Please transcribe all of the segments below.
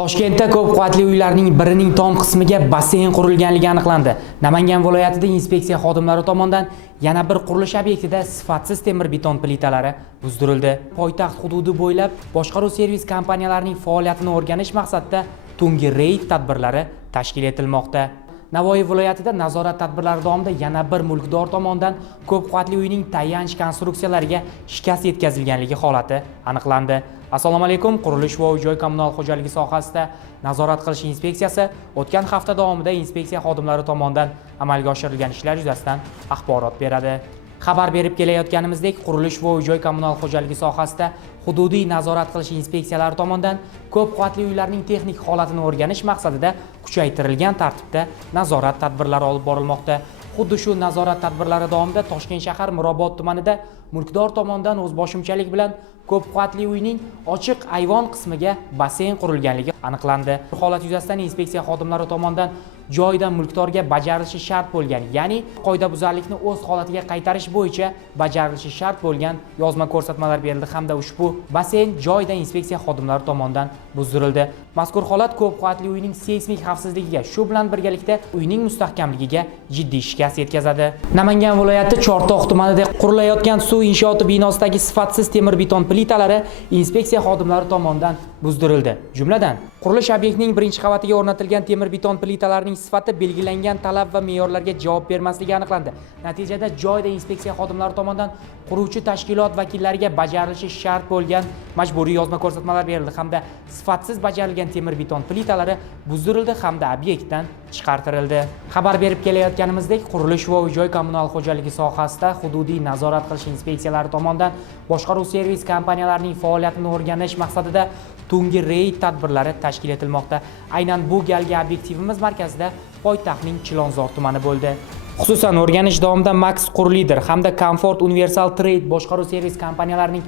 Toshkentda ko'p qavatli uylarning birining tom qismiga basseyn qurilganligi aniqlandi. Namangan viloyatida inspeksiya xodimlari tomonidan yana bir qurilish obyektida sifatsiz temir beton plitalari buzdirildi. Poytaxt hududi bo'ylab boshqaruv servis kompaniyalarining faoliyatini o'rganish maqsadida tungi reyd tadbirlari tashkil etilmoqda. Navoiy viloyatida nazorat tadbirlari davomida yana bir mulkdor tomonidan ko'p qavatli uyning tayanch konstruksiyalariga shikast yetkazilganligi holati aniqlandi. Assalomu alaykum. Qurilish va uy-joy kommunal xo'jaligi sohasida nazorat qilish inspeksiyasi o'tgan hafta davomida inspeksiya xodimlari tomonidan amalga oshirilgan ishlar yuzasidan axborot beradi. Xabar berib kelayotganimizdek, qurilish va uy-joy kommunal xo'jaligi sohasida hududiy nazorat qilish inspeksiyalari tomonidan ko'p qavatli uylarning texnik holatini o'rganish maqsadida kuchaytirilgan tartibda nazorat tadbirlari olib borilmoqda. Xuddi shu nazorat tadbirlari davomida Toshkent shahar Mirobod tumanida mulkdor tomonidan o'zboshimchalik bilan ko'p qavatli uyning ochiq ayvon qismiga basseyn qurilganligi aniqlandi. Bu holat yuzasidan inspeksiya xodimlari tomonidan joyidan mulkdorga bajarilishi shart bo'lgan, ya'ni qoidabuzarlikni o'z holatiga qaytarish bo'yicha bajarilishi shart bo'lgan yozma ko'rsatmalar berildi hamda ushbu basseyn joyida inspeksiya xodimlari tomonidan buzdirildi. Mazkur holat ko'p qavatli uyning seysmik xavfsizligiga, shu bilan birgalikda uyning mustahkamligiga jiddiy shikast yetkazadi. Namangan viloyati Chortoq tumanida qurilayotgan suv inshooti binosidagi sifatsiz temir beton plitalari inspeksiya xodimlari tomonidan buzdirildi. Jumladan, qurilish obyektining birinchi qavatiga o'rnatilgan temir beton plitalarining sifati belgilangan talab va me'yorlarga javob bermasligi aniqlandi. Natijada joyda inspeksiya xodimlari tomonidan quruvchi tashkilot vakillariga bajarilishi shart bo'lgan majburiy yozma ko'rsatmalar berildi hamda sifatsiz bajarilgan temir beton plitalari buzdirildi hamda obyektdan chiqartirildi. Xabar berib kelayotganimizdek, qurilish va uy-joy kommunal xo'jaligi sohasida hududiy nazorat qilish inspeksiyalari tomonidan boshqaruv servis kompaniyalarining faoliyatini o'rganish maqsadida tungi reyd tadbirlari tashkil etilmoqda. Aynan bu galgi obyektivimiz markazida poytaxtning Chilonzor tumani bo'ldi. Xususan, o'rganish davomida Max Qurlider hamda Comfort Universal Trade boshqaruv servis kompaniyalarining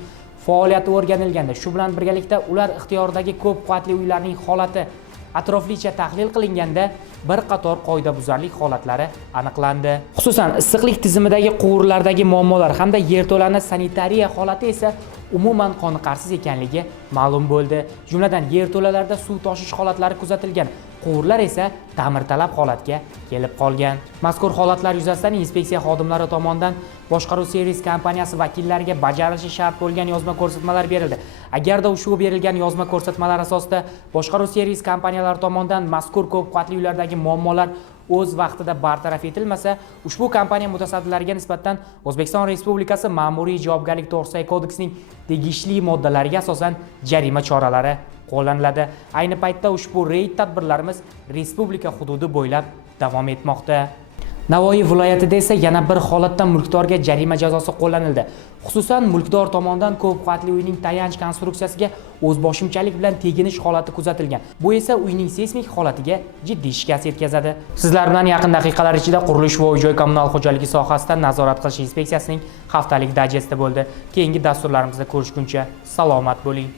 faoliyati o'rganilganda, shu bilan birgalikda ular ixtiyoridagi ko'p qavatli uylarning holati atroflicha tahlil qilinganda bir qator qoidabuzarlik holatlari aniqlandi. Xususan, issiqlik tizimidagi quvurlardagi muammolar hamda yerto'lani sanitariya holati esa umuman qoniqarsiz ekanligi ma'lum bo'ldi. Jumladan, yerto'lalarda suv toshish holatlari kuzatilgan, quvurlar esa ta'mirtalab holatga kelib qolgan. Mazkur holatlar yuzasidan inspeksiya xodimlari tomonidan boshqaruv servis kompaniyasi vakillariga bajarilishi shart bo'lgan yozma ko'rsatmalar berildi. Agarda ushbu berilgan yozma ko'rsatmalar asosida boshqaruv servis kompaniyalari tomonidan mazkur ko'p qavatli uylardagi muammolar o'z vaqtida bartaraf etilmasa, ushbu kompaniya mutasaddilariga nisbatan O'zbekiston Respublikasi Ma'muriy javobgarlik to'g'risidagi kodeksining tegishli moddalariga asosan jarima choralari qo'llaniladi. Ayni paytda ushbu reyd tadbirlarimiz respublika hududi bo'ylab davom etmoqda. Navoiy viloyatida esa yana bir holatda mulkdorga jarima jazosi qo'llanildi. Xususan, mulkdor tomonidan ko'p qavatli uyning tayanch konstruksiyasiga o'zboshimchalik bilan teginish holati kuzatilgan. Bu esa uyning seysmik holatiga jiddiy shikast yetkazadi. Sizlar bilan yaqin daqiqalar ichida qurilish va uy-joy kommunal xo'jaligi sohasida nazorat qilish inspeksiyasining haftalik dajesti bo'ldi. Keyingi dasturlarimizda ko'rishguncha salomat bo'ling.